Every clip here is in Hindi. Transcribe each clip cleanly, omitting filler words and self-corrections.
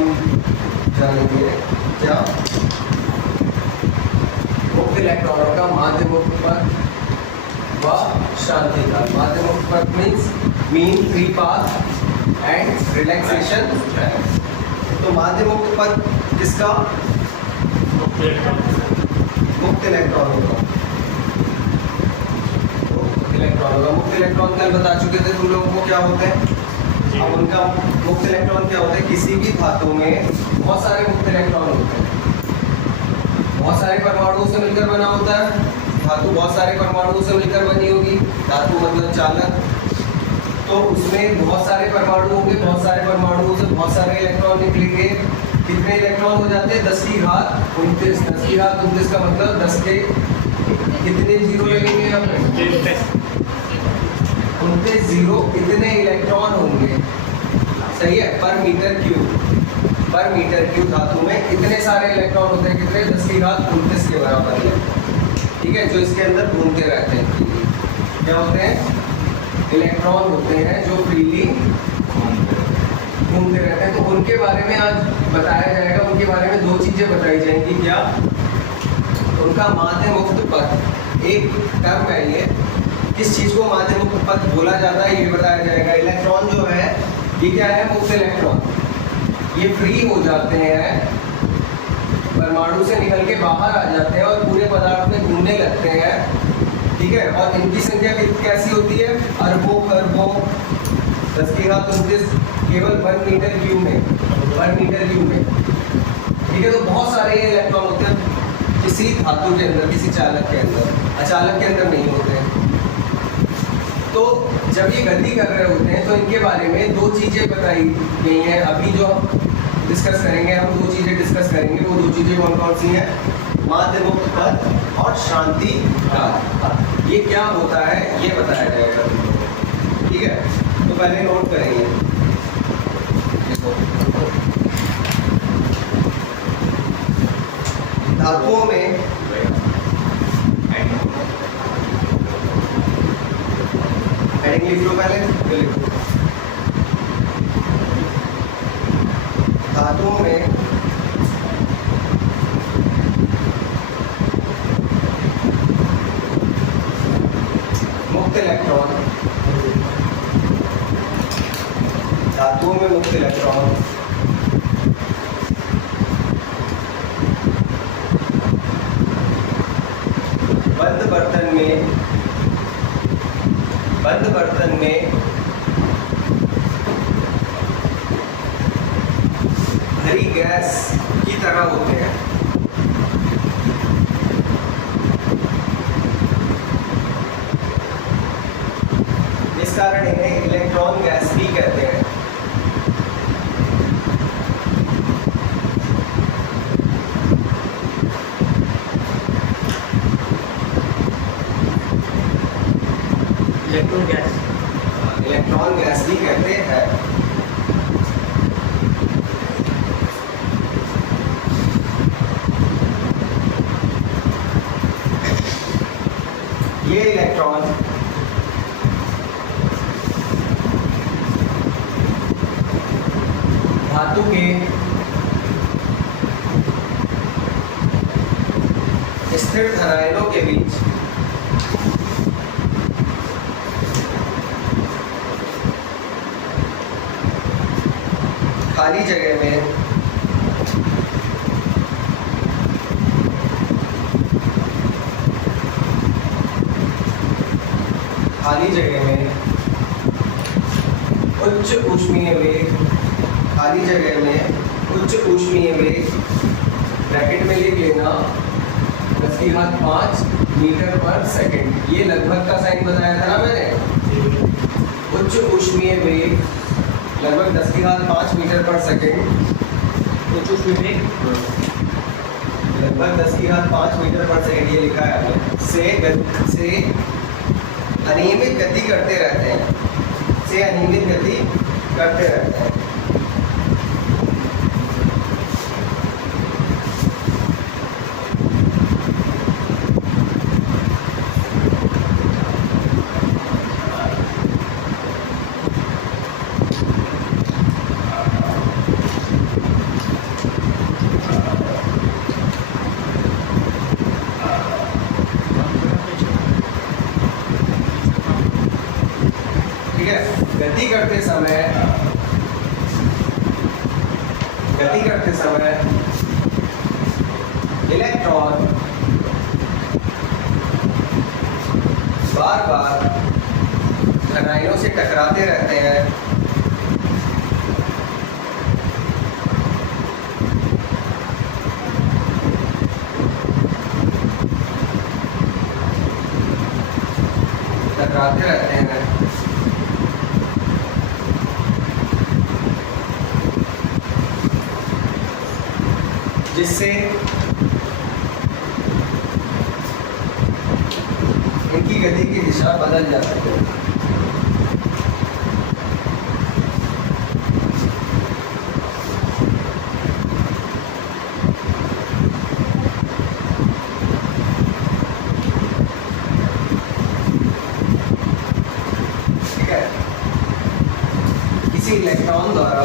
हम जानेंगे क्या मुक्त इलेक्ट्रॉनों का माध्य मुक्त पथ व शांति का। माध्य मुक्त पथ mean free path and relaxation. तो माध्य मुक्त पथ किसका? मुक्त इलेक्ट्रॉनों का। मुक्त इलेक्ट्रॉन कल बता चुके थे तुम लोगों को क्या होते हैं। अब उनका मुक्त इलेक्ट्रॉन क्या होता है? किसी भी धातु में बहुत सारे मुक्त इलेक्ट्रॉन होते हैं, बहुत सारे परमाणुओं से मिलकर बना होता है। धातु बहुत सारे परमाणुओं से मिलकर बनी होगी। धातु मतलब चालक, तो उसमें बहुत सारे परमाणु होंगे, बहुत सारे परमाणुओं से बहुत सारे इलेक्ट्रॉन निकलेंगे। कितने इलेक्ट्रॉन हो जाते हैं? 10 की घात 29। 10 की घात 29 का मतलब 10 के कितने जीरो लगेंगे? 29 जीरो कितने इलेक्ट्रॉन होंगे? सही है। पर मीटर क्यूब धातु में कितने सारे इलेक्ट्रॉन होते हैं? कितने? 10 की घात 29 के बराबर है। ठीक है, जो इसके अंदर घूमते रहते हैं। क्या होते हैं? इलेक्ट्रॉन होते हैं जो फ्रीली घूमते रहते हैं। तो उनके बारे में आज बताया जाएगा। उनके बारे में दो चीजें बताई जाएंगी। क्या? उनका माध्य मुक्त पथ एक टर्म है। ये किस चीज को माध्य मुक्त पथ बोला जाता है ये बताया जाएगा। इलेक्ट्रॉन जो है ये क्या है? मुक्त इलेक्ट्रॉन। ये फ्री हो जाते हैं, परमाणु से निकल के बाहर आ जाते हैं और पूरे पदार्थ में घूमने लगते हैं। ठीक है, और इनकी संख्या कैसी होती है? अरबों खरबों। 10 की घात 29 केवल 1 मीटर क्यूब में। ठीक है, तो बहुत सारे ये इलेक्ट्रॉन होते हैं किसी धातु के अंदर, किसी चालक के अंदर। अचालक के अंदर नहीं होते हैं। तो जब ये गति कर रहे होते हैं तो इनके बारे में दो चीजें बताई गई हैं। अभी जो डिस्कस करेंगे, हम दो चीजें डिस्कस करेंगे। वो दो चीजें कौन कौन सी हैं? माध्य मुक्त पथ और शांति का। ये क्या होता है ये बताया जाएगा। ठीक है, तो पहले नोट करेंगे। धातुओं में हेडिंग लिख लो पहले। लिखो धातुओं में मुक्त इलेक्ट्रॉन, धातुओं में मुक्त इलेक्ट्रॉन बंद बर्तन में भरी गैस की तरह होते हैं। इस कारण इन्हें इलेक्ट्रॉन गैस भी कहते हैं। इलेक्ट्रॉन गैस भी कहते हैं। ये इलेक्ट्रॉन धातु के स्थिर धरायनों के बीच खाली जगह में उच्च ऊष्मीय वेग, खाली जगह में उच्च ऊष्मीय वेग, ब्रैकेट में लिख लेना 10 की घात 5 मीटर पर सेकंड। ये लगभग का साइन बताया था ना मैंने। उच्च ऊष्मीय वेग लगभग 10 की घात 5 मीटर पर सेकंड। उच्च ऊष्मीय वेग लगभग 10 की घात 5 मीटर पर सेकंड ये लिखा है हमने। से अनियमित गति करते रहते हैं। से अनियमित गति करते रहते हैं। ठीक है। गति करते समय इलेक्ट्रॉन बार बार एनायनों से टकराते रहते हैं। जिससे इनकी गति की दिशा बदल जाती है। ठीक है। किसी इलेक्ट्रॉन द्वारा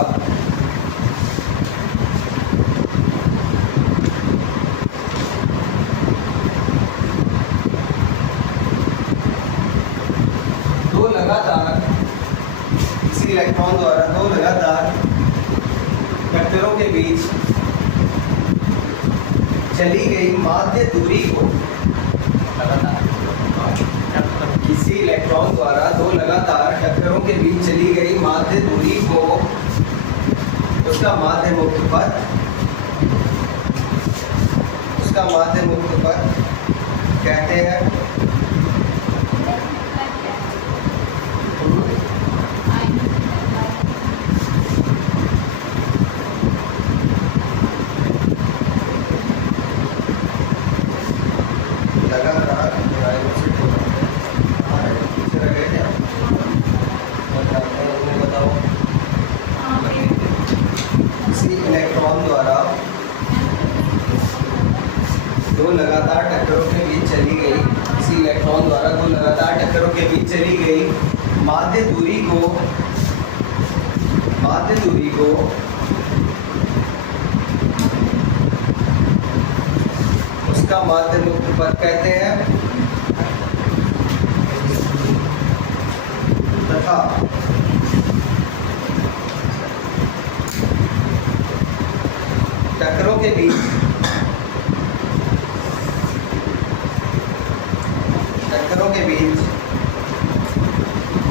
दो लगातार टक्करों के बीच चली गई माध्य दूरी को किसी इलेक्ट्रॉन द्वारा दो लगातार टक्करों के बीच चली गई माध्य दूरी को उसका माध्य मुक्त पथ कहते हैं। दो लगातार टक्करों के बीच चली गई माध्य दूरी को उसका माध्य मुक्त पथ कहते हैं तथा टक्करों के बीच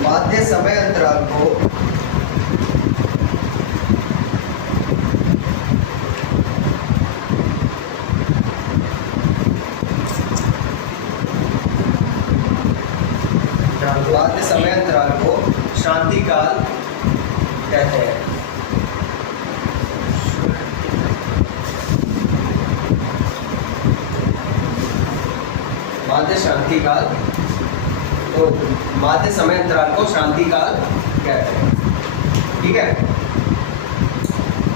माध्य समय अंतराल को शांति काल कहते हैं। माध्य शांति काल तो माध्य समय अंतराल को शांति काल कहते हैं। ठीक है।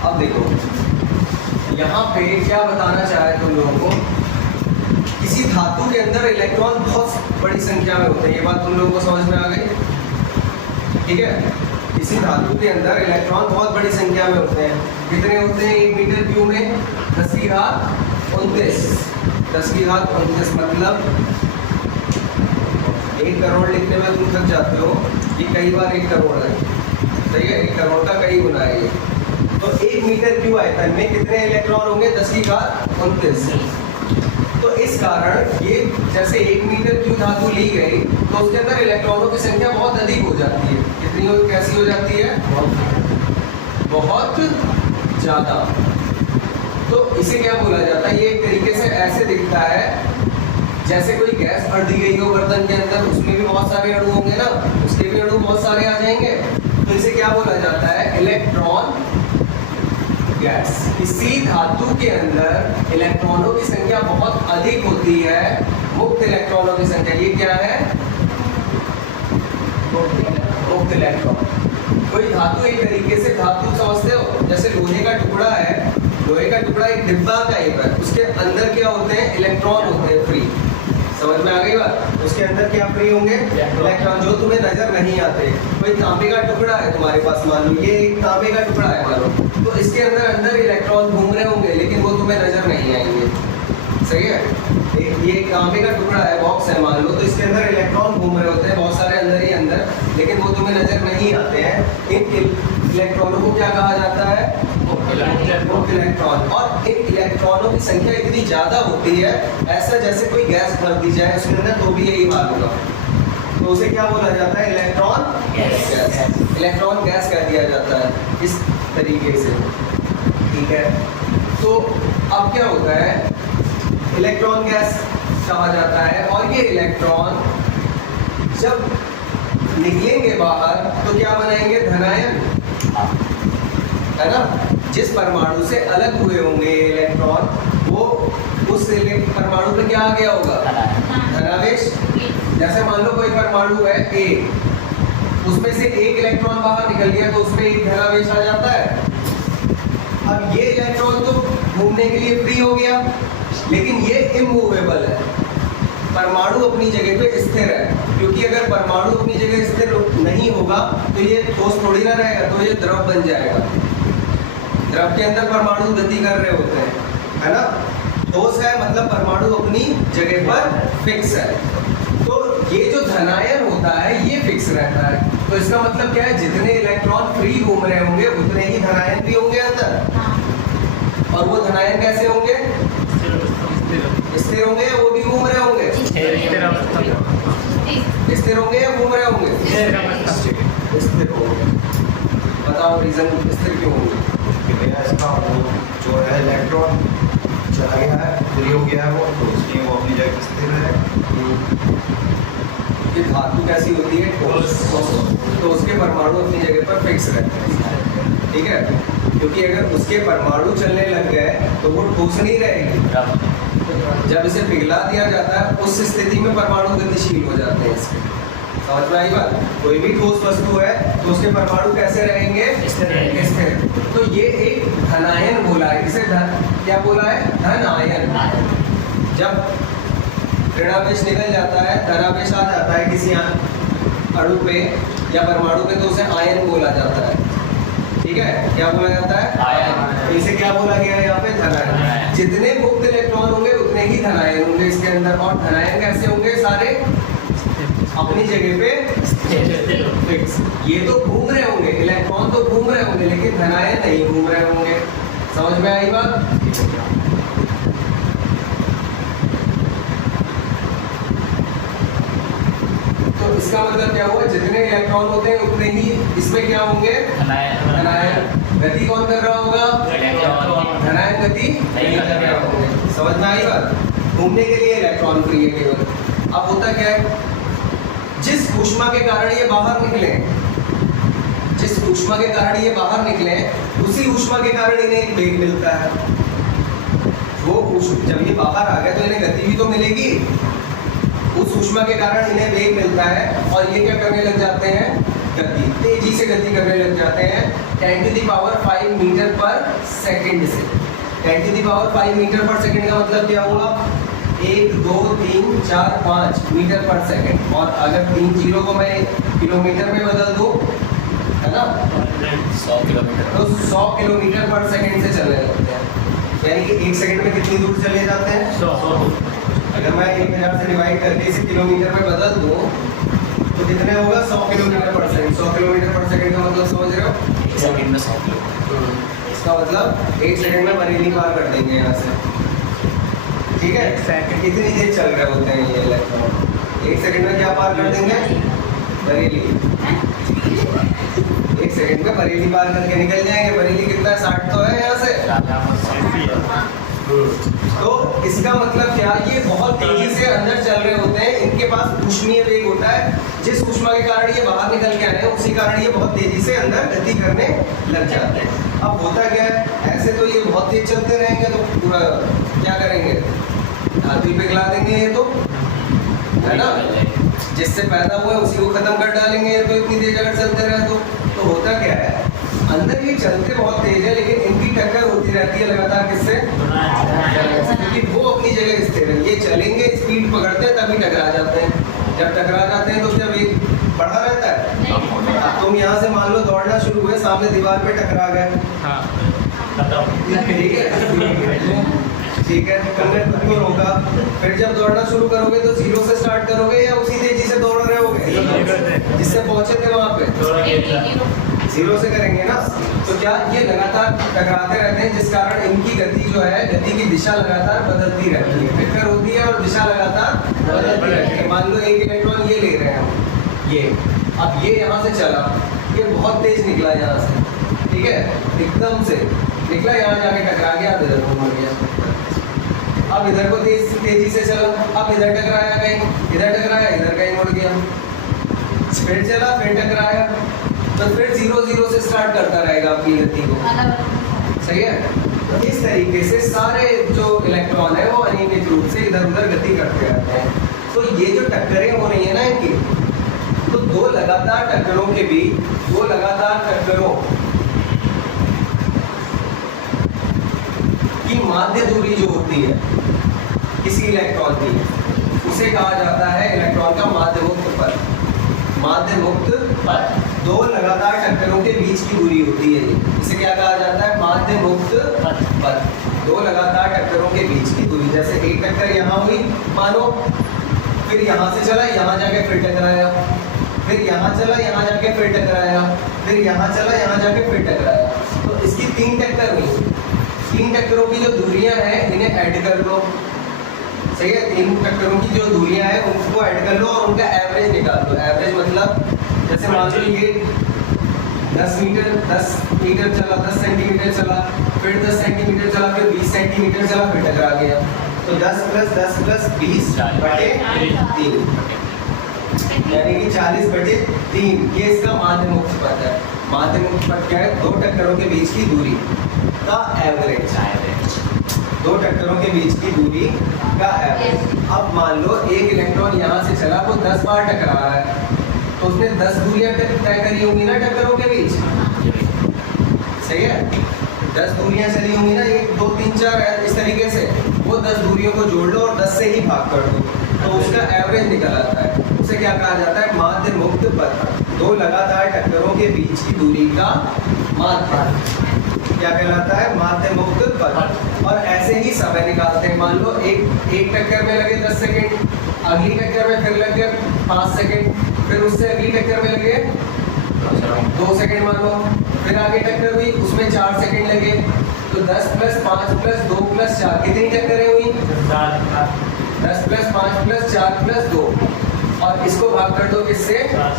अब देखो यहाँ पे क्या बताना चाहे तुम लोगों को, किसी धातु के अंदर इलेक्ट्रॉन बहुत बड़ी संख्या में होते हैं। ये बात तुम लोगों को समझ में आ गई। ठीक है। किसी धातु के अंदर इलेक्ट्रॉन बहुत बड़ी संख्या में होते हैं। कितने होते हैं 1 मीटर क्यूब में? 10 की घात 29। 10 की घात 29 मतलब 1 करोड़ लिखने में तुम थक जाते हो। ये कई बार 1 करोड़ है। सही है। 1 करोड़ का कई गुना है ये। तो 1 मीटर क्यूब आयतन में कितने इलेक्ट्रॉन होंगे? 10 की घात 29। तो इस कारण ये जैसे 1 मीटर क्यूब धातु ली गई तो उसके अंदर इलेक्ट्रॉनों की संख्या बहुत अधिक हो जाती है। कितनी कैसी हो जाती है? बहुत ज़्यादा। तो इसे क्या बोला जाता है? ये एक तरीके से ऐसे दिखता है जैसे कोई गैस भर दी गई हो बर्तन के अंदर, उसमें भी बहुत सारे अणु होंगे ना, उसके भी अणु बहुत सारे आ जाएंगे। तो इसे क्या बोला जाता है? Electron gas. इसी धातु के अंदर इलेक्ट्रॉनों की संख्या बहुत अधिक होती है, मुक्त इलेक्ट्रॉनों की संख्या। ये क्या है? मुक्त इलेक्ट्रॉन। कोई धातु एक तरीके से धातु समझते हो, जैसे लोहे का टुकड़ा है। लोहे का टुकड़ा एक डिब्बा टाइप है, उसके अंदर क्या होते हैं? इलेक्ट्रॉन होते हैं फ्री। समझ में आ गई बात? उसके अंदर क्या फ्री होंगे? इलेक्ट्रॉन, जो तुम्हें नजर नहीं आते। कोई तांबे का टुकड़ा है तुम्हारे पास, मान लो ये एक तांबे का टुकड़ा है मान लो, तो इसके अंदर इलेक्ट्रॉन घूम रहे होंगे लेकिन वो तुम्हें नजर नहीं आएंगे। सही है। ये एक तांबे का टुकड़ा है, बॉक्स है मान लो, तो इसके अंदर इलेक्ट्रॉन घूम रहे होते हैं बहुत सारे अंदर ही अंदर, लेकिन वो तुम्हें नजर नहीं आते हैं। इन इलेक्ट्रॉनों को क्या कहा जाता है? मुक्त इलेक्ट्रॉन। और इन इलेक्ट्रॉनों की संख्या इतनी ज्यादा होती है, ऐसा जैसे कोई गैस भर दी जाए उसके अंदर तो भी यही हाल होगा। तो उसे क्या बोला जाता है? Electron gas. इलेक्ट्रॉन गैस कह दिया जाता है इस तरीके से, ठीक है। तो अब क्या होता है? इलेक्ट्रॉन गैस कहा जाता है। और ये इलेक्ट्रॉन जब निकलेंगे बाहर तो क्या बनाएंगे? धनायन, है ना। जिस परमाणु से अलग हुए होंगे इलेक्ट्रॉन, वो उस परमाणु पे क्या आ गया होगा? धनावेश। जैसे मान लो कोई परमाणु है A, उसमें से एक इलेक्ट्रॉन बाहर निकल गया तो उसमें एक धनावेश आ जाता है। अब ये इलेक्ट्रॉन तो घूमने के लिए फ्री हो गया, लेकिन ये इमूवेबल है, परमाणु अपनी जगह पे स्थिर है। क्योंकि अगर परमाणु अपनी जगह स्थिर नहीं होगा तो ये ठोस थोड़ी ना रहेगा, तो ये द्रव बन जाएगा। द्रव के अंदर परमाणु गति कर रहे होते हैं, है ना। ठोस है मतलब परमाणु अपनी जगह पर फिक्स है। तो ये जो धनायन होता है ये फिक्स रहता है। तो इसका मतलब क्या है? जितने इलेक्ट्रॉन फ्री घूम रहे होंगे उतने ही धनायन भी होंगे अंदर। और वो धनायन कैसे होंगे? स्थिर होंगे या वो भी घूम रहे होंगे? स्थिर होंगे या घूम रहे होंगे? स्थिर होंगे। बताओ रीजन स्थिर क्यों होंगे? इसका जो है इलेक्ट्रॉन चला गया है, फ्री हो गया है वो, तो इसलिए वो अपनी जगह स्थिर है। ये धातु कैसी होती है? ठोस। तो उसके परमाणु अपनी जगह पर फिक्स रहते हैं, ठीक है। क्योंकि अगर उसके परमाणु चलने लग गए तो वो ठोस नहीं रहेगी। जब इसे पिघला दिया जाता है उस स्थिति में परमाणु गतिशील हो जाते हैं इसके। समझ में आई बात? कोई भी ठोस वस्तु है तो उसके परमाणु कैसे रहेंगे? स्थिर। तो ये एक धनायन बोला है। इसे क्या बोला है? धनायन। जब ऋणावेश निकल जाता है, धनावेश आ जाता है किसी अणु पे या परमाणु पे, तो उसे आयन बोला जाता है, ठीक है। क्या बोला जाता है? आयन। इसे क्या बोला गया है यहाँ पे? धनायन। जितने मुक्त इलेक्ट्रॉन होंगे उतने ही धनायन होंगे इसके अंदर। और धनायन कैसे होंगे? सारे अपनी जगह पे फिक्स। ये तो घूम रहे होंगे, इलेक्ट्रॉन तो घूम रहे होंगे, लेकिन धनायन नहीं घूम रहे होंगे। समझ में आई बात? तो इसका मतलब क्या हुआ? जितने इलेक्ट्रॉन होते हैं उतने ही इसमें क्या होंगे? धनायन। गति कौन कर रहा होगा? धनायन गति नहीं कर रहा होंगे। समझ में आई बात? घूमने के लिए इलेक्ट्रॉन फ्री है केवल। अब होता क्या है? जिस ऊष्मा के कारण ये बाहर निकले, जिस ऊष्मा के कारण ये बाहर निकले, उसी ऊष्मा के कारण इन्हें एक वेग मिलता है। वो जब ये बाहर आ गए तो इन्हें गति भी तो मिलेगी। उस ऊष्मा के कारण इन्हें वेग मिलता है और ये क्या करने लग जाते हैं? गति, तेजी से गति करने लग जाते हैं 10⁵ मीटर पर सेकंड से। 10⁵ मीटर पर सेकंड का मतलब क्या हुआ? 1, 2, 3, 4, 5 मीटर पर सेकंड। और अगर 3 जीरो को मैं किलोमीटर में बदल दूं, है ना, 100 किलोमीटर, तो 100 किलोमीटर पर सेकंड से चलने लगते हैं। यानी कि 1 सेकंड में कितनी दूर चले जाते हैं? 100। अगर मैं 1000 से डिवाइड करके इसे किलोमीटर में बदल दूं तो कितने होगा? 100 किलोमीटर पर सेकंड। 100 किलोमीटर पर सेकंड का मतलब समझ रहे हो? 1 सेकंड में 100 किलोमीटर। इसका मतलब 1 सेकंड में बरेली पार कर देंगे यहाँ से, ठीक है। कितनी देर चल रहे होते हैं ये इलेक्ट्रॉन? 1 सेकंड में क्या पार कर देंगे? बरेली। 1 सेकंड में बरेली पार करके निकल जाएंगे। बरेली कितना है? 60 तो है यहाँ से। तो इसका मतलब क्या? ये बहुत तेजी से अंदर चल रहे होते हैं। इनके पास ऊष्मीय वेग होता है। जिस ऊष्मा के कारण ये बाहर निकल के आए हैं उसी कारण ये बहुत तेजी से अंदर गति करने लग जाते हैं। अब होता क्या है? ऐसे तो ये बहुत तेज चलते रहेंगे तो पूरा क्या करेंगे? धातु पिघला देंगे ये तो, है ना। जिससे पैदा हुआ है उसी को खत्म कर डालेंगे ये तो, इतनी तेज अगर चलते रहे तो होता क्या है? अंदर ये चलते बहुत तेज है लेकिन इनकी टक्कर होती रहती है लगातार किससे? क्योंकि वो अपनी जगह स्थिर है। ये चलेंगे, स्पीड पकड़ते हैं तभी टकरा जाते हैं। जब टकरा जाते हैं तो क्या वेग बढ़ा रहता है? तुम यहाँ से मान लो दौड़ना शुरू हुए, सामने दीवार पे टकरा गए, ठीक है, ठीक है, तुमने खुद को रोका, फिर जब दौड़ना शुरू करोगे तो 0 से स्टार्ट करोगे या उसी तेजी से दौड़ रहे होगे जिससे पहुंचे थे वहां पे? 0 से करेंगे ना। तो क्या ये लगातार टकराते रहते हैं, जिस कारण इनकी गति जो है, गति की दिशा लगातार बदलती रहती है, टक्कर होती है और दिशा लगातार बदलती रहती है। मान लो एक इलेक्ट्रॉन ये ले रहे हैं हम, ये अब ये यहाँ से चला, ये बहुत तेज निकला यहाँ से, ठीक है, एकदम से निकला, यहाँ जाके टकरा गया, अब इधर को मुड़ गया। अब इधर को तेजी से चला, अब इधर टकराया कहीं, इधर टकराया, इधर कहीं मुड़ गया, फिर चला, फिर टकराया, तो फिर 0 से स्टार्ट करता रहेगा अपनी गति को। सही है। तो इस तरीके से सारे जो इलेक्ट्रॉन है वो अनियमित रूप से इधर उधर गति करते रहते हैं। तो ये जो टक्करें हो रही है ना इनकी, तो दो लगातार टक्करों के बीच, दो लगातार टक्करों की माध्य दूरी जो होती है किसी इलेक्ट्रॉन की, उसे कहा जाता है इलेक्ट्रॉन का माध्य मुक्त पथ। माध्य मुक्त पथ, दो लगातार टक्करों के बीच की दूरी होती है, इसे क्या कहा जाता है? माध्य मुक्त पथ। दो लगातार टक्करों के बीच की दूरी, जैसे एक टक्कर यहाँ हुई मानो, फिर यहाँ से चला, यहाँ जाके फिर टकराया, फिर यहाँ चला, यहाँ जाके फिर टकराया, फिर यहाँ चला, यहाँ जाके फिर टकराया। तो इसकी 3 टक्कर हुई। 3 टक्करों की जो दूरियां हैं इन्हें ऐड कर लो। सही है, 3 टक्करों की जो दूरियां हैं उनको ऐड कर लो और उनका एवरेज निकाल लो। एवरेज मतलब जैसे मान लो ये 10 मीटर चला, 10 सेंटीमीटर चला, फिर 10 सेंटीमीटर चला, फिर 20 सेंटीमीटर चला, फिर टकरा गया। तो 10 + 10 + 20 बटे 3, यानी कि 40 बटे 3, ये इसका माध्य मुक्त पथ है। माध्य मुक्त पथ क्या है? दो टक्करों के बीच की दूरी का एवरेज। दो टक्करों के बीच की दूरी का एवरेज। अब मान लो एक इलेक्ट्रॉन यहाँ से चला, वो 10 बार टकरा रहा है, तो उसने 10 दूरियां तय करी होंगी ना टक्करों के बीच। सही है, 10 दूरियां चली होंगी ना, 1 2 3 4 इस तरीके से। वो 10 दूरियों को जोड़ लो और 10 से ही भाग कर दो, तो उसका एवरेज निकल आता है। उसे क्या कहा जाता है? माध्य मुक्त पथ। दो लगातार टक्करों के बीच की दूरी का माध्य क्या कहलाता है? माध्य मुक्त पथ। और ऐसे ही समय निकालते हैं। मान लो एक टक्कर में लगे 10 सेकेंड, अगली टक्कर में फिर लग गए 5 सेकेंड, फिर उससे अगली टक्कर में लगे 2 सेकेंड मान लो, फिर आगे टक्कर हुई, उसमें 4 सेकेंड लगे। तो 10 + 5 + 2 + 4 कितनी टक्करें हुई? 10 + 5 + 4 + 2, और इसको भाग कर दो किससे?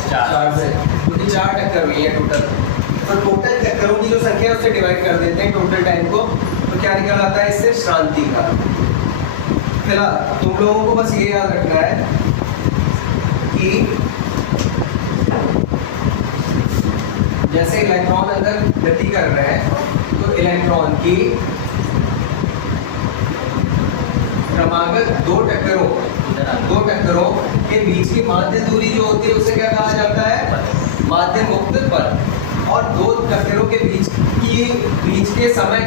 4 से, क्योंकि 4 टक्कर हुई है टोटल। तो टोटल टक्करों की जो संख्या है उससे डिवाइड कर देते हैं टोटल टाइम को, तो क्या निकल आता है इससे? श्रांति का। फिलहाल तुम लोगों को बस ये याद रखना है कि जैसे इलेक्ट्रॉन अंदर गति कर रहे हैं, तो इलेक्ट्रॉन की क्रमागत दो टक्करों के बीच की माध्य दूरी जो होती है उसे क्या कहा जाता है? माध्य मुक्त पथ। और दो टक्करों के बीच के समय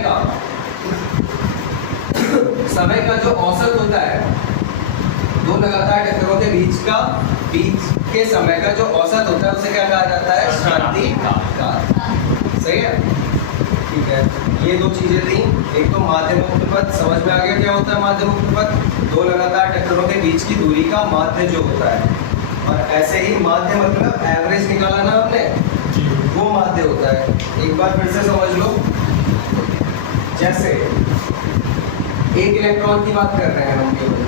का जो औसत होता है, दो लगातार टक्करों के बीच के समय का जो औसत होता है उसे क्या कहा जाता है? श्रांति काल। सही है, ठीक है। ये दो चीजें थी। एक तो माध्य मुक्त पथ, समझ में आ गया क्या होता है माध्य मुक्त पथ? दो लगातार टक्करों के बीच की दूरी का माध्य जो होता है। और ऐसे ही माध्य मतलब एवरेज निकाला ना हमने, वो माध्य होता है। एक बार फिर से समझ लो, जैसे एक इलेक्ट्रॉन की बात कर रहे हैं हम केवल।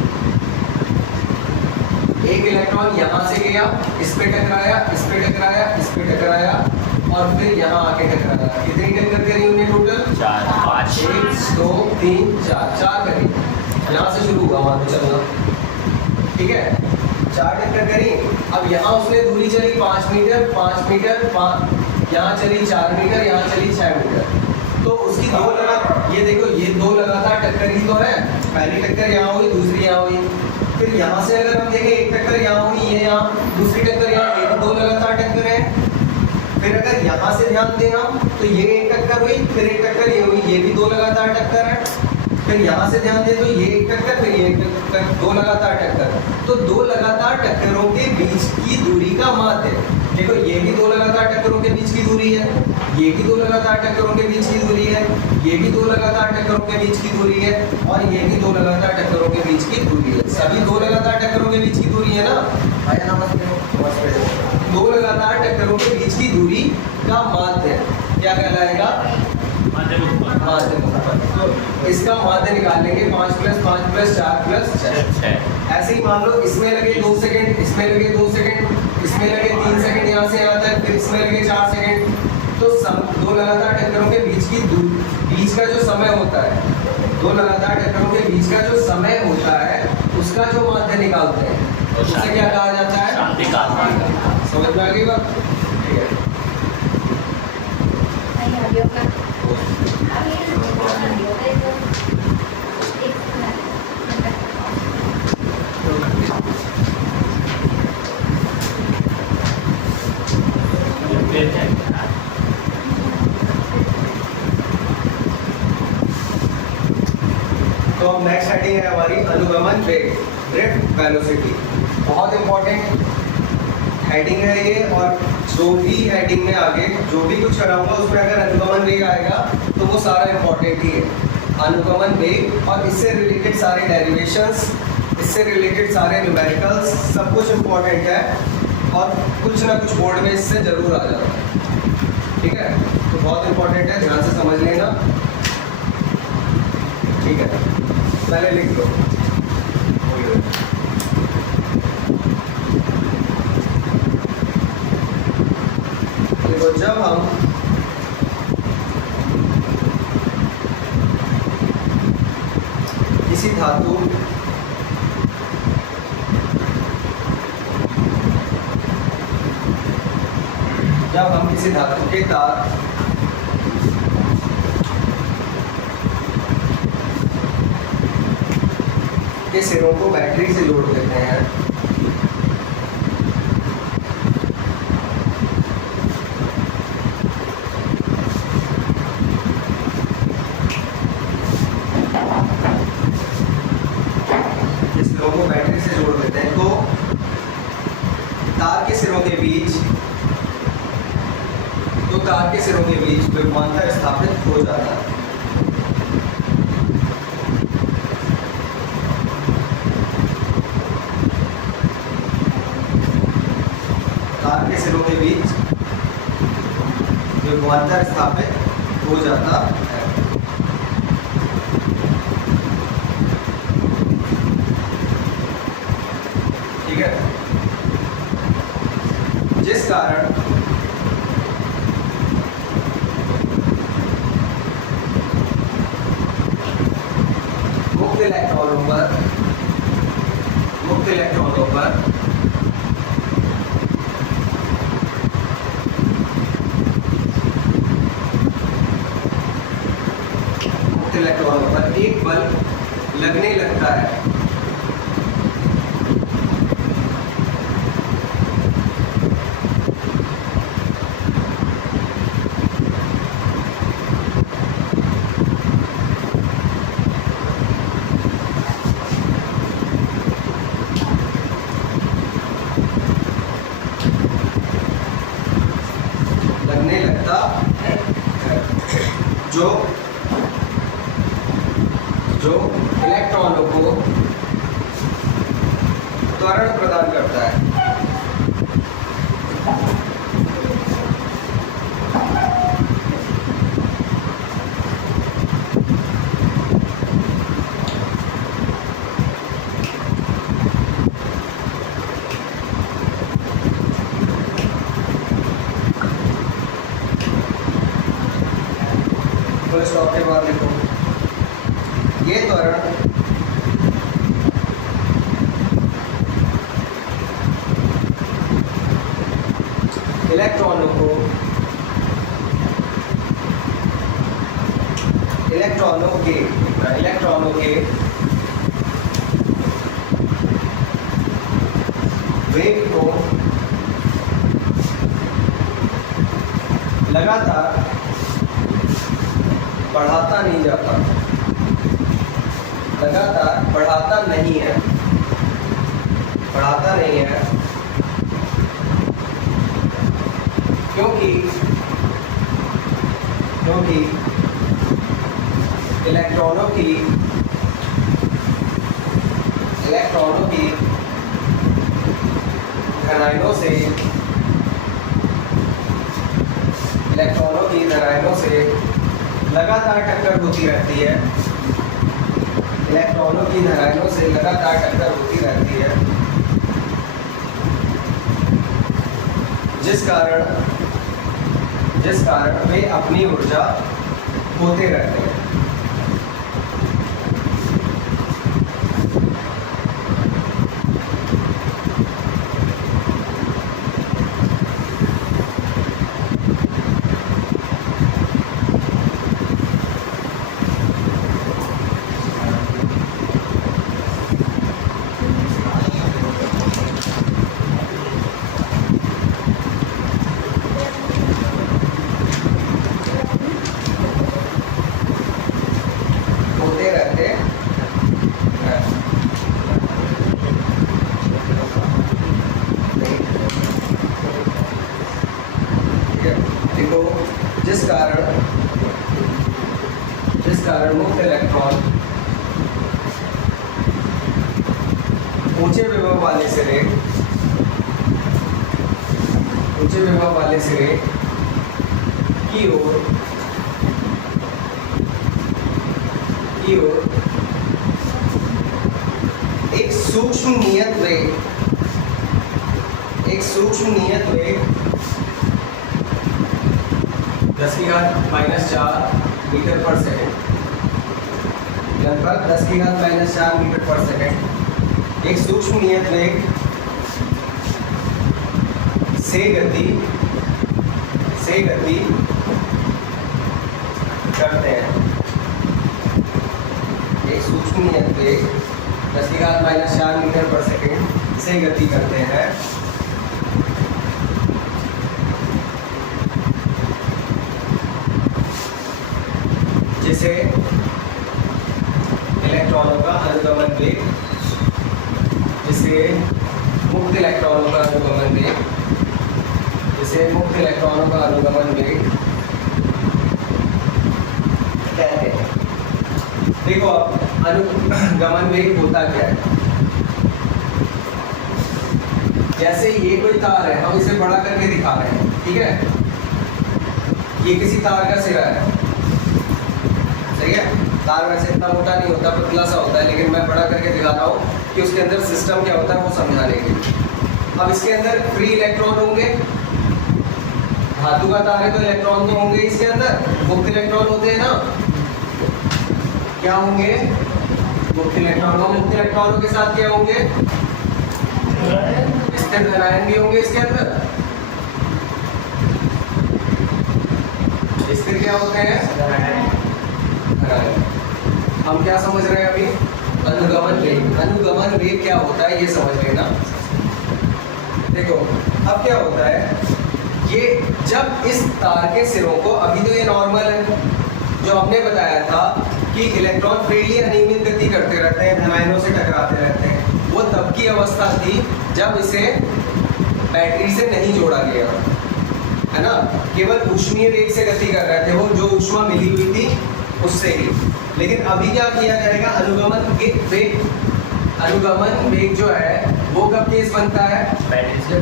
एक इलेक्ट्रॉन यहाँ से गया, इस पे टकराया, इस पे टकराया, इस पे टकराया, और फिर यहाँ आके टकराया। कितनी टक्कर करी हमने टोटल? 4 5 1 2 3 4 करी। यहाँ से शुरू हुआ मान चलना, ठीक है, 4 टक्कर करी। अब यहाँ उसने दूरी चली 5 मीटर, 5 मीटर, 5, यहाँ चली 4 मीटर, यहाँ चली 6 मीटर। तो उसकी ये देखो, ये दो लगातार टक्कर ही तो है। पहली टक्कर यहाँ हुई, दूसरी यहाँ हुई, फिर यहाँ से अगर हम देखें एक टक्कर यहाँ हुई, ये यहाँ, दूसरी टक्कर यहाँ, ये दो लगातार टक्कर है। फिर अगर यहाँ से ध्यान दें हम, तो ये एक टक्कर हुई, फिर एक टक्कर ये हुई, ये भी दो लगातार टक्कर है। फिर यहाँ से ध्यान दें तो ये एक टक्कर, फिर ये एक टक्कर, दो लगातार टक्कर। तो दो लगातार टक्करों के बीच की दूरी का माध्य, देखो ये भी दो लगातार टक्करों के बीच की दूरी है, ये भी दो लगातार टक्करों के बीच की दूरी है, ये भी दो लगातार टक्करों के बीच की दूरी है, और ये भी दो लगातार टक्करों के बीच की दूरी है। सभी दो लगातार टक्करों के बीच की दूरी है ना। दो लगातार टक्करों के बीच की दूरी का माध्य क्या कहलाएगा? माध्य मुक्त। तो इसका माध्य निकालेंगे 5 + 5 + 4 + 6। ऐसे ही मान लो इसमें लगे 2 सेकंड, इसमें लगे 2 सेकंड, इसमें लगे 3 सेकंड, यहाँ से यहाँ तक, फिर इसमें लगे 4 सेकंड। तो दो लगातार टक्करों के बीच की बीच का जो समय होता है, दो लगातार टक्करों के बीच का जो समय होता है, उसका जो माध्य निकालते हैं उसे क्या कहा जाता है? शांति काल। समझ में आ गई बात? ठीक है। तो अब नेक्स्ट हेडिंग है हमारी अनुगमन वेग, ड्रिफ्ट वेलोसिटी। बहुत इंपॉर्टेंट हेडिंग है ये, और जो भी हेडिंग में आगे जो भी कुछ कराऊंगा उसमें अगर अनुगमन वेग आएगा तो वो सारा इंपॉर्टेंट ही है। अनुगमन वेग और इससे रिलेटेड सारे डेरिवेशंस, इससे रिलेटेड सारे न्यूमेरिकल्स, सब कुछ इंपॉर्टेंट है, और कुछ ना कुछ बोर्ड में इससे जरूर आ जाता है। ठीक है, तो बहुत इंपॉर्टेंट है, ध्यान से समझ लेना। ठीक है, पहले लिख लो। देखो, जब हम किसी धातु के तार के सिरों को बैटरी से जोड़ देते हैं, तो तार के सिरों के बीच विभवांतर स्थापित हो जाता है। तार के सिरों के बीच विभवांतर स्थापित हो जाता है। ठीक है, जिस कारण मुक्त इलेक्ट्रॉनों पर एक बल लगने लगता है। जो इलेक्ट्रॉनों को त्वरण प्रदान करता है। फुल स्टॉप के बाद लिखो, ये त्वरण इलेक्ट्रॉनों के वेग को लगातार बढ़ाता नहीं जाता। लगातार बढ़ाता नहीं है, बढ़ाता नहीं है, क्योंकि इलेक्ट्रॉनों की धनायनों से लगातार टक्कर होती रहती है, इलेक्ट्रॉनों की धनायनों से लगातार टक्कर होती रहती है, जिस कारण वे अपनी ऊर्जा खोते रहते हैं। जिस कारण मुक्त इलेक्ट्रॉन ऊंचे विभव वाले सिरे की ओर एक सूक्ष्म नियत वेग 10⁻⁴ मीटर पर सेकंड, लगभग 10⁻⁴ मीटर पर सेकंड एक सूक्ष्म नियत वेग से गति करते हैं। एक सूक्ष्म नियत वेग 10⁻⁴ मीटर पर सेकंड से गति करते हैं, जिसे इलेक्ट्रॉनों का अनुगमन वेग कहते हैं। देखो अब अनुगमन वेग होता क्या है। जैसे ये कोई तार है, हम इसे बड़ा करके दिखा रहे हैं, ठीक है। ये किसी तार का सिरा है, सही है। तार वैसे इतना मोटा नहीं होता, पतला सा होता है, लेकिन मैं बड़ा करके दिखाता हूँ कि उसके अंदर सिस्टम क्या होता है वो समझाने के लिए। अब इसके अंदर फ्री इलेक्ट्रॉन होंगे, धातु का तार है तो इलेक्ट्रॉन तो होंगे इसके अंदर, मुक्त इलेक्ट्रॉन होते हैं ना, क्या होंगे? मुक्त इलेक्ट्रॉन। मुक्त इलेक्ट्रॉनों के साथ क्या होंगे? स्थिर धनायन भी होंगे इसके अंदर। स्थिर क्या होते हैं? हम क्या समझ रहे हैं अभी? अनुगमन वेग। अनुगमन वेग क्या होता है ये समझ लेना। देखो अब क्या होता है, ये जब इस तार के सिरों को, अभी तो ये नॉर्मल है, जो हमने बताया था कि इलेक्ट्रॉन फ्रीली अनियमित गति करते रहते हैं, धनायनों से टकराते रहते हैं, वो तब की अवस्था थी जब इसे बैटरी से नहीं जोड़ा गया, है ना। केवल ऊष्मीय वेग से गति कर रहे थे, वो जो ऊष्मा मिली हुई थी उससे ही। लेकिन अभी क्या किया जाएगा? अनुगमन वेग जो है वो कब केस बनता है? जब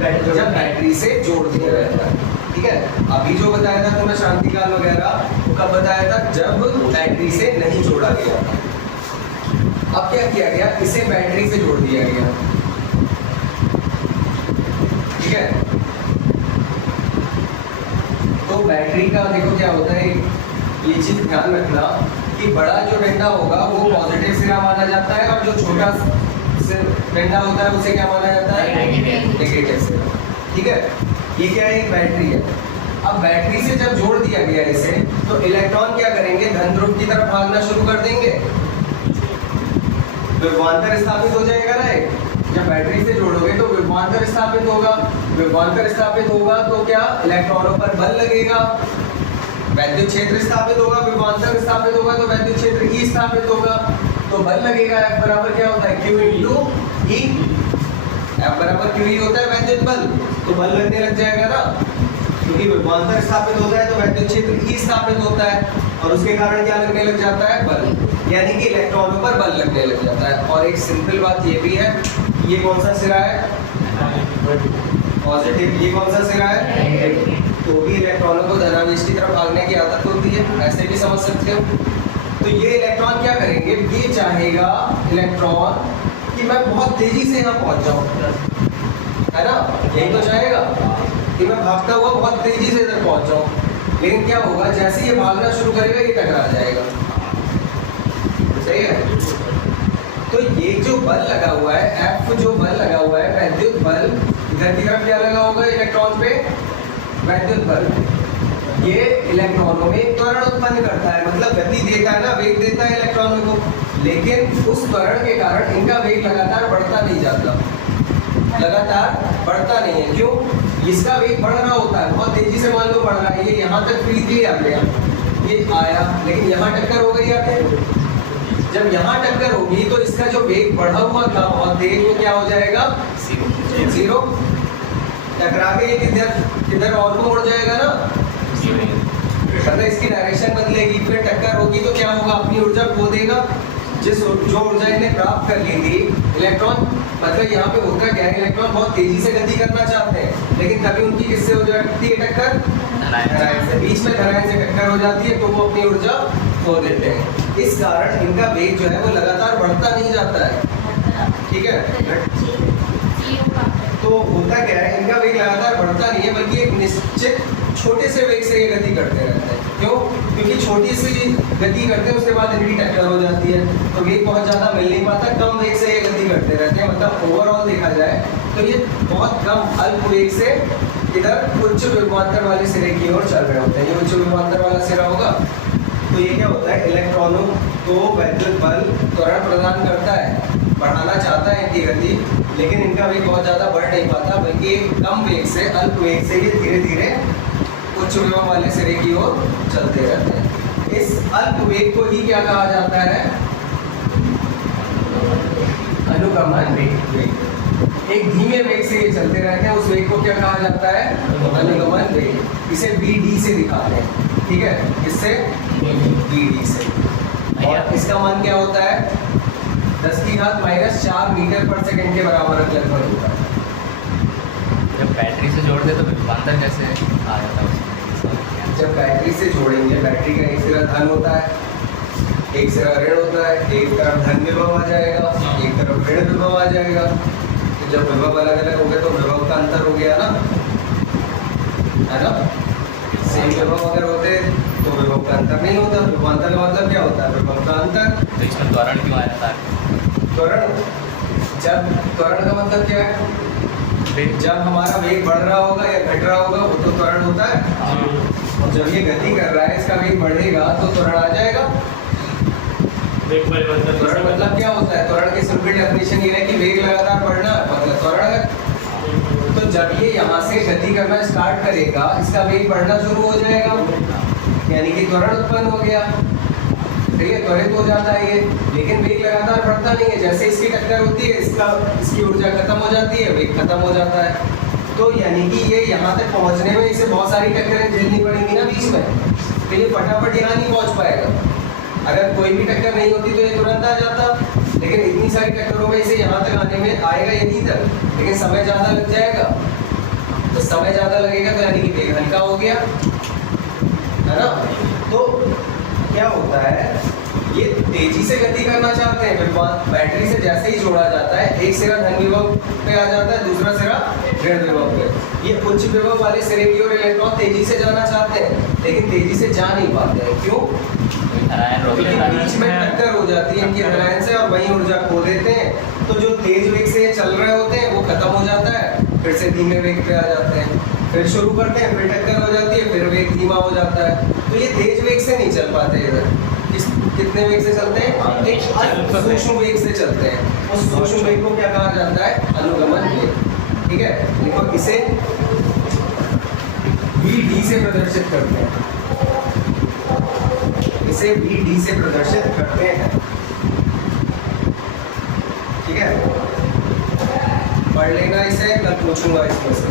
बैटरी से जोड़ दिया जाता है, ठीक है। अभी जो बताया था तुम्हें शांतिकाल वगैरह, वो कब बताया था? जब बैटरी से नहीं जोड़ा गया। अब क्या किया गया? इसे बैटरी से जोड़ दिया गया, ठीक है। तो बैटरी का देखो क्या होता है, ये चीज ध्यान रखना कि बड़ा जो डंडा होगा वो पॉजिटिव सिरा माना जाता है, और जो छोटा डंडा होता है उसे क्या माना जाता है? नेगेटिव सिरा, ठीक है। ये क्या है? एक बैटरी है। अब बैटरी से जब जोड़ दिया गया इसे, तो इलेक्ट्रॉन क्या करेंगे? धन ध्रुव की तरफ भागना शुरू कर देंगे, विभवांतर स्थापित हो जाएगा ना। जब बैटरी से जोड़ोगे तो विभवांतर स्थापित होगा, विभवांतर स्थापित होगा तो क्या? इलेक्ट्रॉनों पर बल लगेगा, वैद्युत क्षेत्र स्थापित होगा, विभवांतर स्थापित होगा तो वैद्युत क्षेत्र ई स्थापित होगा, तो बल लगेगा F बराबर क्या होता है Q इंटू E। F बराबर QE होता है वैद्युत बल, तो बल लगने लग जाएगा ना, क्योंकि विभवांतर स्थापित होता है तो वैद्युत क्षेत्र E स्थापित होता है और उसके कारण क्या लगने लग जाता है बल, यानी कि इलेक्ट्रॉनों पर बल लगने लग जाता है। और एक सिंपल बात ये भी है, ये कौन सा सिरा है पॉजिटिव, ये कौन सा सिरा है, तो भी इलेक्ट्रॉनों को धनावेश की तरफ भागने की आदत होती है, ऐसे भी समझ सकते हो। तो ये इलेक्ट्रॉन क्या करेंगे, ये चाहेगा इलेक्ट्रॉन कि मैं बहुत तेजी से यहाँ पहुंच जाऊं, है ना, यही तो चाहेगा कि मैं भागता हुआ बहुत तेजी से इधर पहुंच जाऊं। लेकिन क्या होगा, जैसे ये भागना शुरू करेगा ये टकरा जाएगा, सही है। तो ये जो बल लगा हुआ है F, जो बल लगा हुआ है वैद्युत बल, इधर की तरफ क्या लगा होगा इलेक्ट्रॉन पे वैद्युत बल, ये इलेक्ट्रॉनों में त्वरण उत्पन्न करता है, मतलब गति देता है ना, वेग देता है इलेक्ट्रॉनों को, लेकिन उस त्वरण के कारण इनका वेग लगातार बढ़ता नहीं जाता, लगातार बढ़ता नहीं है। क्यों, इसका वेग बढ़ रहा होता है, बहुत तेजी से मान लो बढ़ रहा है, ये यहाँ तक फ्रीली आ गया, ये आया, लेकिन यहाँ टक्कर हो गई आके, जब यहाँ टक्कर होगी तो इसका जो वेग बढ़ा हुआ था बहुत तेज, वो क्या हो जाएगा जीरो, टकरा के ये किधर और को मुड़ जाएगा ना, मतलब इसकी डायरेक्शन बदलेगी, फिर टक्कर होगी तो क्या होगा, अपनी ऊर्जा खो देगा, जो ऊर्जा इन्हें प्राप्त कर ली थी इलेक्ट्रॉन, मतलब यहाँ पे होता क्या है, इलेक्ट्रॉन बहुत तेजी से गति करना चाहते हैं, लेकिन कभी उनकी किससे हो जाती है टक्कर, धरायन से, बीच में धरायन से टक्कर हो जाती है, तो वो अपनी ऊर्जा खो देते हैं। इस कारण इनका वेग जो है वो लगातार बढ़ता नहीं जाता है, ठीक है। तो होता क्या है, इनका वेग लगातार बढ़ता नहीं है, बल्कि एक निश्चित छोटे से वेग से ये गति करते रहते हैं। क्यों, क्योंकि छोटी सी गति करते हैं उसके बाद इनकी टक्कर हो जाती है, तो वेग बहुत ज़्यादा मिल नहीं पाता, कम वेग से ये गति करते रहते हैं, मतलब ओवरऑल देखा जाए तो ये बहुत कम अल्प वेग से इधर उच्च विभवांतर वाले सिरे की ओर चल रहे होते हैं। ये उच्च विभवांतर वाला सिरा होगा, तो ये क्या होता है, इलेक्ट्रॉनों को वैद्युत बल त्वरण प्रदान करता है, बढ़ाना चाहता है इनकी गति, लेकिन इनका वेग बहुत ज़्यादा बढ़ नहीं पाता, बल्कि कम वेग से, अल्प वेग से ये धीरे धीरे उच्च विभव वाले सिरे की ओर चलते रहते हैं। इस अल्प वेग को ही क्या कहा जाता है, अनुगमन वेग। एक धीमे वेग से ये चलते रहते हैं, उस वेग को क्या कहा जाता है, अनुगमन वेग। इसे BD से दिखाते हैं, ठीक है, इससे BD से। और इसका मान क्या होता है, 10⁻⁻⁴ मीटर पर सेकंड के बराबर लगभग होता है। जब बैटरी से जोड़ दे तो विभवांतर कैसे आ जाता है उसमें? जब बैटरी से जोड़ेंगे, बैटरी का एक सिरा धन होता है, एक सिरा ऋण होता है, एक तरफ धन विभव आ जाएगा, एक तरफ ऋण विभव आ जाएगा। तो जब विभव अलग अलग हो गए तो विभव का अंतर हो गया ना, है ना। सेम विभव अगर होते तो विभव का अंतर नहीं होता, विभवांतर का मतलब क्या होता है, विभव का अंतर। तो इसमें त्वरण क्यों आ जाता है? त्वरण, जब त्वरण का मतलब क्या है, जब हमारा वेग बढ़ रहा होगा या घट रहा होगा वो तो त्वरण होता है, और जब ये गति कर रहा है इसका वेग बढ़ेगा तो त्वरण आ जाएगा। त्वरण मतलब क्या होता है, त्वरण की सिंपल डेफिनेशन ये है कि वेग लगातार बढ़ना मतलब त्वरण है। तो जब ये यहाँ से गति करना स्टार्ट करेगा, इसका वेग बढ़ना शुरू हो जाएगा, यानी कि त्वरण उत्पन्न हो गया, ठीक है, त्वरित हो जाता है ये, लेकिन वेग लगातार बढ़ता नहीं है। जैसे इसकी टक्कर होती है, इसकी ऊर्जा खत्म हो जाती है, वेग खत्म हो जाता है। तो यानी कि ये यहाँ तक पहुँचने में इसे बहुत सारी टक्करें झेलनी पड़ेंगी ना बीच में, तो ये फटाफट यहाँ नहीं पहुँच पाएगा। अगर कोई भी टक्कर नहीं होती तो ये तुरंत आ जाता, लेकिन इतनी सारी टक्करों में इसे यहाँ तक आने में आएगा यहीं तक, लेकिन समय ज़्यादा लग जाएगा। तो समय ज़्यादा लगेगा तो यानी कि वेग हल्का हो गया, है ना। तो क्या होता है, ये तेजी से गति करना चाहते हैं, बैटरी से जैसे ही जोड़ा जाता है, एक सिरा धन विभव पे आ जाता है, दूसरा सिरा ऋण विभव पे। ये उच्च विभव वाले सिरे की ओर इलेक्ट्रॉन तेजी से जाना चाहते हैं, लेकिन तेजी से जा नहीं पाते हैं। क्यों, क्योंकि बीच में टक्कर हो जाती है इनकी धरायन से और वहीं ऊर्जा खो देते हैं। तो जो तेज वेग से चल रहे होते हैं वो खत्म हो जाता है, फिर से धीमे वेग पे आ जाते हैं, फिर शुरू करते हैं, फिर टक्कर हो जाती है, फिर वेग धीमा हो जाता है। तो ये तेज वेग से नहीं चल पाते इधर, कितने वेग से चलते हैं, एक सूक्ष्म वेग से चलते हैं। उस सूक्ष्म वेग को क्या कहा जाता है, अनुगमन वेग, ठीक है। देखो इसे BD से प्रदर्शित करते हैं, इसे BD से प्रदर्शित करते हैं। ठीक है, पढ़ लेना इसे, कल पूछूंगा इसमें से।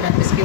प्रैक्टिस की